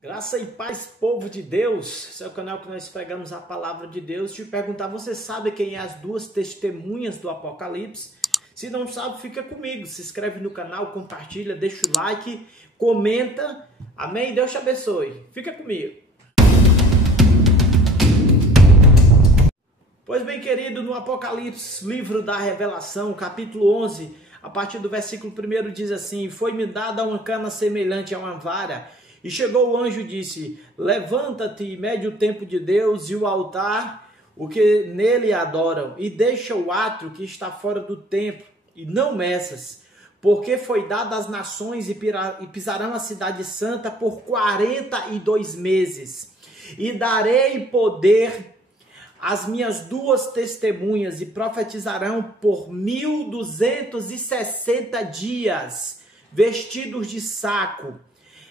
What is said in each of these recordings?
Graça e paz, povo de Deus. Esse é o canal que nós pregamos a palavra de Deus. Te perguntar, você sabe quem é as duas testemunhas do Apocalipse? Se não sabe, fica comigo. Se inscreve no canal, compartilha, deixa o like, comenta. Amém? Deus te abençoe. Fica comigo. Pois bem, querido, no Apocalipse, livro da Revelação, capítulo 11, a partir do versículo 1 diz assim: Foi-me dada uma cana semelhante a uma vara, e chegou o anjo e disse: Levanta-te e mede o templo de Deus e o altar, o que nele adoram, e deixa o átrio que está fora do templo, e não meças, porque foi dada às nações e pisarão a cidade santa por 42 meses. E darei poder às minhas duas testemunhas, e profetizarão por 1260 dias, vestidos de saco.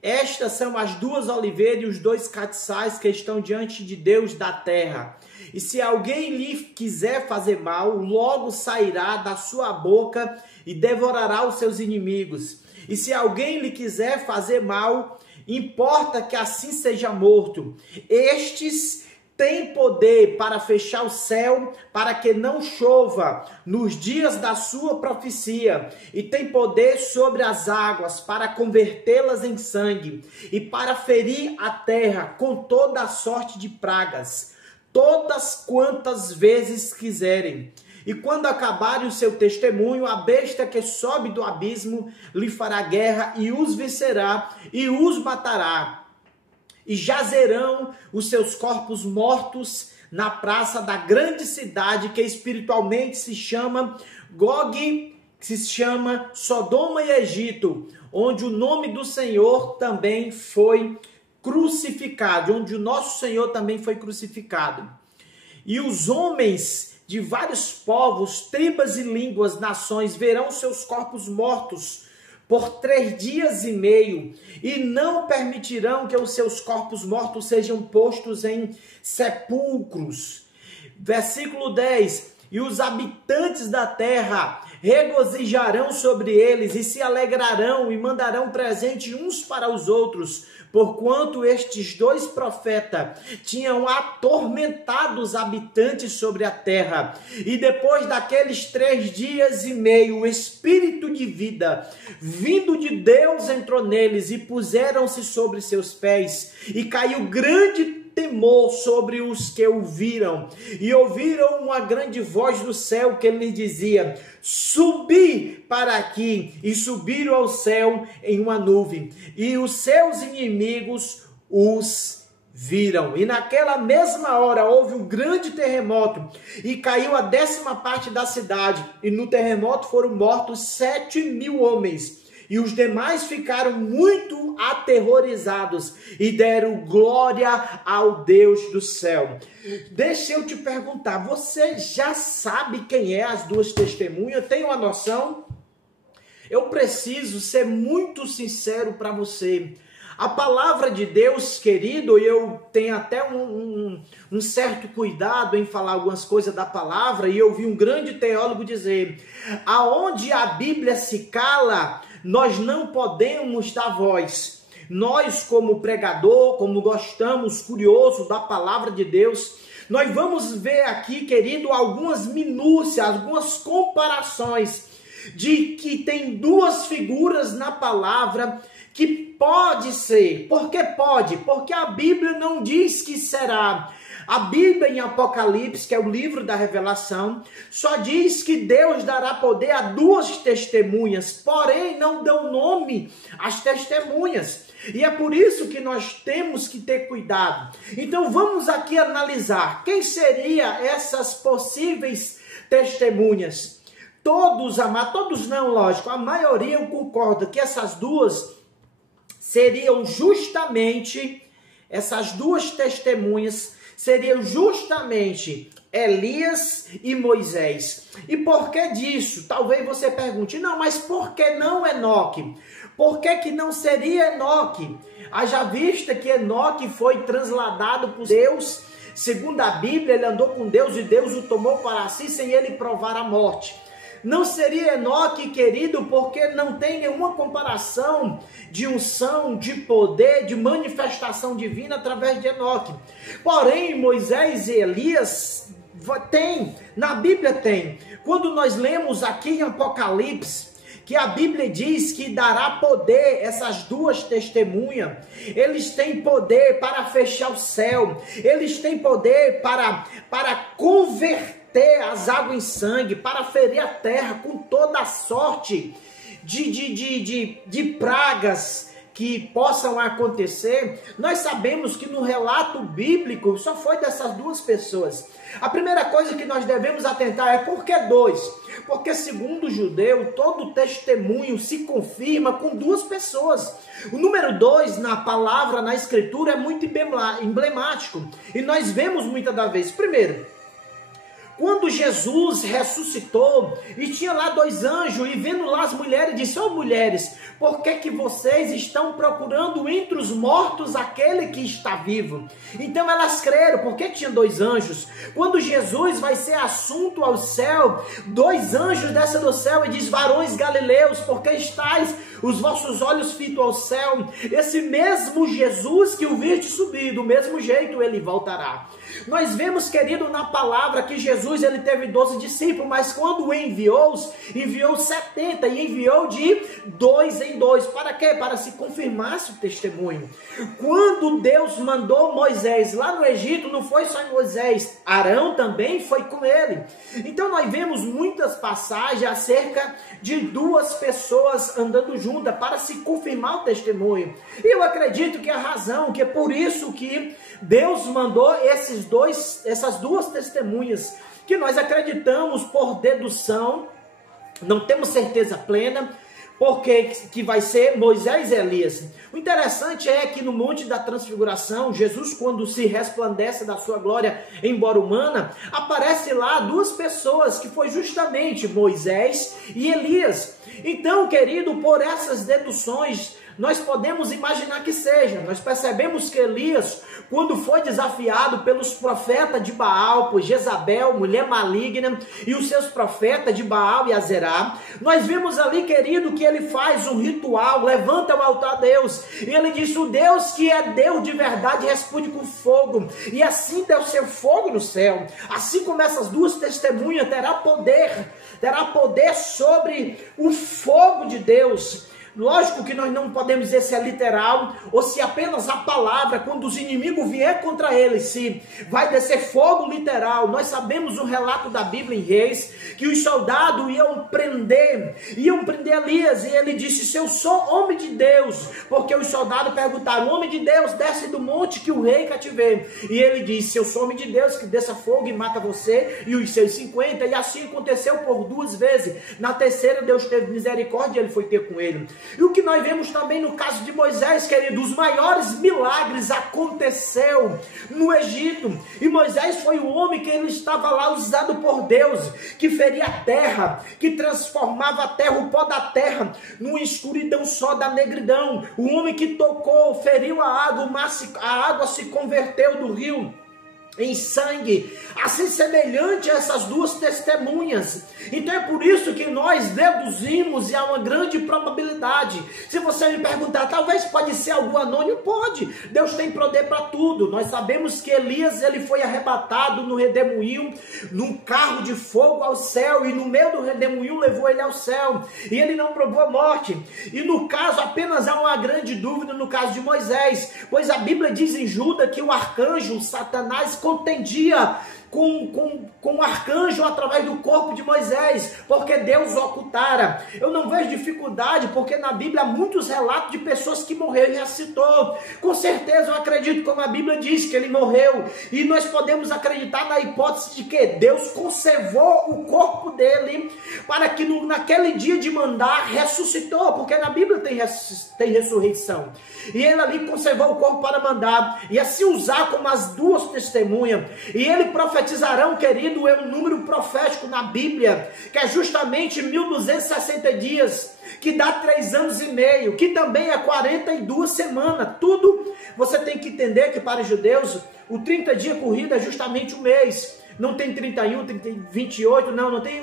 Estas são as duas oliveiras e os dois castiçais que estão diante de Deus da terra. E se alguém lhe quiser fazer mal, logo sairá da sua boca e devorará os seus inimigos. E se alguém lhe quiser fazer mal, importa que assim seja morto. Estes tem poder para fechar o céu, para que não chova nos dias da sua profecia, e tem poder sobre as águas para convertê-las em sangue, e para ferir a terra com toda a sorte de pragas, todas quantas vezes quiserem. E quando acabarem o seu testemunho, a besta que sobe do abismo lhe fará guerra e os vencerá e os matará. E jazerão os seus corpos mortos na praça da grande cidade, que espiritualmente se chama Gog, que se chama Sodoma e Egito, onde o nome do Senhor também foi crucificado, onde o nosso Senhor também foi crucificado. E os homens de vários povos, tribos e línguas, nações, verão seus corpos mortos por 3 dias e meio, e não permitirão que os seus corpos mortos sejam postos em sepulcros. Versículo 10, e os habitantes da terra regozijarão sobre eles, e se alegrarão, e mandarão presente uns para os outros, porquanto estes dois profetas tinham atormentado os habitantes sobre a terra. E depois daqueles 3 dias e meio, o Espírito de vida, vindo de Deus, entrou neles, e puseram-se sobre seus pés, e caiu grande temor sobre os que o viram, e ouviram uma grande voz do céu que lhe dizia: Subi para aqui. E subiram ao céu em uma nuvem, e os seus inimigos os viram. E naquela mesma hora houve um grande terremoto, e caiu a 10ª parte da cidade, e no terremoto foram mortos 7.000 homens. E os demais ficaram muito aterrorizados e deram glória ao Deus do céu. Deixa eu te perguntar, você já sabe quem é as duas testemunhas? Tem uma noção? Eu preciso ser muito sincero para você. A palavra de Deus, querido, eu tenho até um certo cuidado em falar algumas coisas da palavra, e eu vi um grande teólogo dizer: aonde a Bíblia se cala, nós não podemos dar voz. Nós, como pregador, como gostamos, curiosos da palavra de Deus, nós vamos ver aqui, querido, algumas minúcias, algumas comparações de que tem duas figuras na palavra que pode ser. Por que pode? Porque a Bíblia não diz que será. A Bíblia em Apocalipse, que é o livro da Revelação, só diz que Deus dará poder a duas testemunhas, porém não dão nome às testemunhas. E é por isso que nós temos que ter cuidado. Então vamos aqui analisar quem seriam essas possíveis testemunhas. Todos, amados, todos não, lógico, a maioria concorda que essas duas seriam justamente, essas duas testemunhas seriam justamente Elias e Moisés. E por que disso? Talvez você pergunte: não, mas por que não Enoque? Por que não seria Enoque? Haja vista que Enoque foi transladado por Deus. Segundo a Bíblia, ele andou com Deus e Deus o tomou para si sem ele provar a morte. não seria Enoque, querido, porque não tem nenhuma comparação de unção, de poder, de manifestação divina através de Enoque. Porém, Moisés e Elias tem, na Bíblia tem. Quando nós lemos aqui em Apocalipse, que a Bíblia diz que dará poder, essas duas testemunhas, eles têm poder para fechar o céu, eles têm poder para converter as águas em sangue, para ferir a terra com toda a sorte de pragas que possam acontecer. Nós sabemos que no relato bíblico só foi dessas duas pessoas. A primeira coisa que nós devemos atentar é por que dois? Porque segundo o judeu, todo testemunho se confirma com duas pessoas. O número 2 na palavra, na escritura, é muito emblemático. E nós vemos muitas das vezes. Primeiro, quando Jesus ressuscitou e tinha lá 2 anjos e vendo lá as mulheres, disse: ó mulheres, por que vocês estão procurando entre os mortos aquele que está vivo? Então elas creram, porque tinha 2 anjos. Quando Jesus vai ser assunto ao céu, 2 anjos descem do céu e diz: varões galileus, por que estáis os vossos olhos fitos ao céu? Esse mesmo Jesus que o viste subir, do mesmo jeito ele voltará. Nós vemos, querido, na palavra que Jesus ele teve 12 discípulos, mas quando enviou 70 e enviou de 2 em 2. Para quê? Para se confirmasse o testemunho. Quando Deus mandou Moisés lá no Egito, não foi só Moisés, Arão também foi com ele. Então nós vemos muitas passagens acerca de 2 pessoas andando juntas para se confirmar o testemunho. E eu acredito que a razão, que é por isso que Deus mandou essas 2 testemunhas, que nós acreditamos por dedução, não temos certeza plena, porque que vai ser Moisés e Elias. O interessante é que no Monte da Transfiguração, Jesus, quando se resplandece da sua glória, embora humana, aparece lá 2 pessoas, que foi justamente Moisés e Elias. Então, querido, por essas deduções, nós podemos imaginar que seja. Nós percebemos que Elias, quando foi desafiado pelos profetas de Baal, por Jezabel, mulher maligna, e os seus profetas de Baal e Azerá, nós vimos ali, querido, que ele faz um ritual, levanta o altar a Deus, e ele diz: o Deus que é Deus de verdade responde com fogo, e assim deu seu fogo no céu. Assim como essas 2 testemunhas terá poder sobre o fogo de Deus. Lógico que nós não podemos dizer se é literal ou se apenas a palavra, quando os inimigos vier contra eles, se vai descer fogo literal. Nós sabemos o relato da Bíblia em Reis, que os soldados iam prender Elias, e ele disse: se eu sou homem de Deus, porque os soldados perguntaram: homem de Deus, desce do monte que o rei quer te ver. E ele disse: se eu sou homem de Deus, que desça fogo e mata você e os seus 50. E assim aconteceu por 2 vezes. Na terceira Deus teve misericórdia e ele foi ter com ele. E o que nós vemos também no caso de Moisés, querido, os maiores milagres aconteceu no Egito. E Moisés foi o homem que ele estava lá usado por Deus, que feria a terra, que transformava a terra, o pó da terra, numa escuridão só da negridão. O homem que tocou, feriu a água, a água se converteu do rio em sangue, assim semelhante a essas 2 testemunhas. Então é por isso que nós deduzimos, e há uma grande probabilidade. Se você me perguntar, talvez pode ser algum anônimo, pode. Deus tem poder para tudo. Nós sabemos que Elias, ele foi arrebatado no redemoinho, num carro de fogo ao céu, e no meio do redemoinho levou ele ao céu, e ele não provou a morte. E no caso, apenas há uma grande dúvida no caso de Moisés, pois a Bíblia diz em Judas que o arcanjo Satanás contendia com o arcanjo através do corpo de Moisés, porque Deus o ocultara. Eu não vejo dificuldade, porque na Bíblia há muitos relatos de pessoas que morreram e ressuscitou. Com certeza eu acredito, como a Bíblia diz, que ele morreu, e nós podemos acreditar na hipótese de que Deus conservou o corpo dele, para que naquele dia de mandar ressuscitou, porque na Bíblia tem ressurreição, e ele ali conservou o corpo para mandar, e assim usar como as 2 testemunhas. E ele profetizarão, querido, é um número profético na Bíblia, que é justamente 1260 dias, que dá 3 anos e meio, que também é 42 semanas. Tudo você tem que entender que para os judeus o 30 dias corrido é justamente um mês. Não tem 31, 28, não tem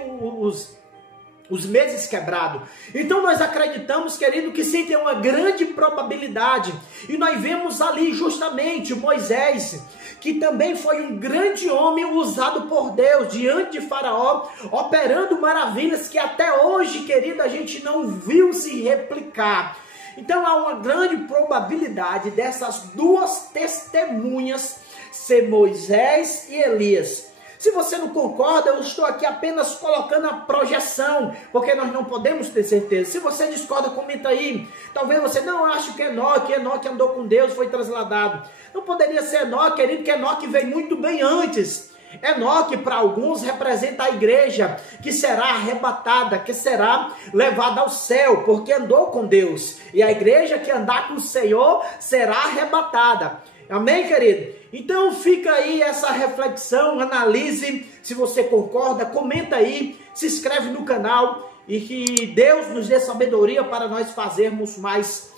os meses quebrados. Então nós acreditamos, querido, que sim, tem uma grande probabilidade. E nós vemos ali justamente Moisés, que também foi um grande homem usado por Deus diante de Faraó, operando maravilhas que até hoje, querido, a gente não viu se replicar. Então há uma grande probabilidade dessas duas testemunhas ser Moisés e Elias. Se você não concorda, eu estou aqui apenas colocando a projeção, porque nós não podemos ter certeza. Se você discorda, comenta aí. Talvez você não ache que Enoque andou com Deus, foi trasladado. Não poderia ser Enoque, querido, que Enoque veio muito bem antes. Enoque, para alguns, representa a igreja que será arrebatada, que será levada ao céu, porque andou com Deus. E a igreja que andar com o Senhor será arrebatada. Amém, querido? Então fica aí essa reflexão, analise se você concorda, comenta aí, se inscreve no canal e que Deus nos dê sabedoria para nós fazermos mais,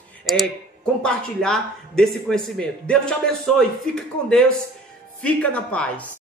compartilhar desse conhecimento. Deus te abençoe, fica com Deus, fica na paz.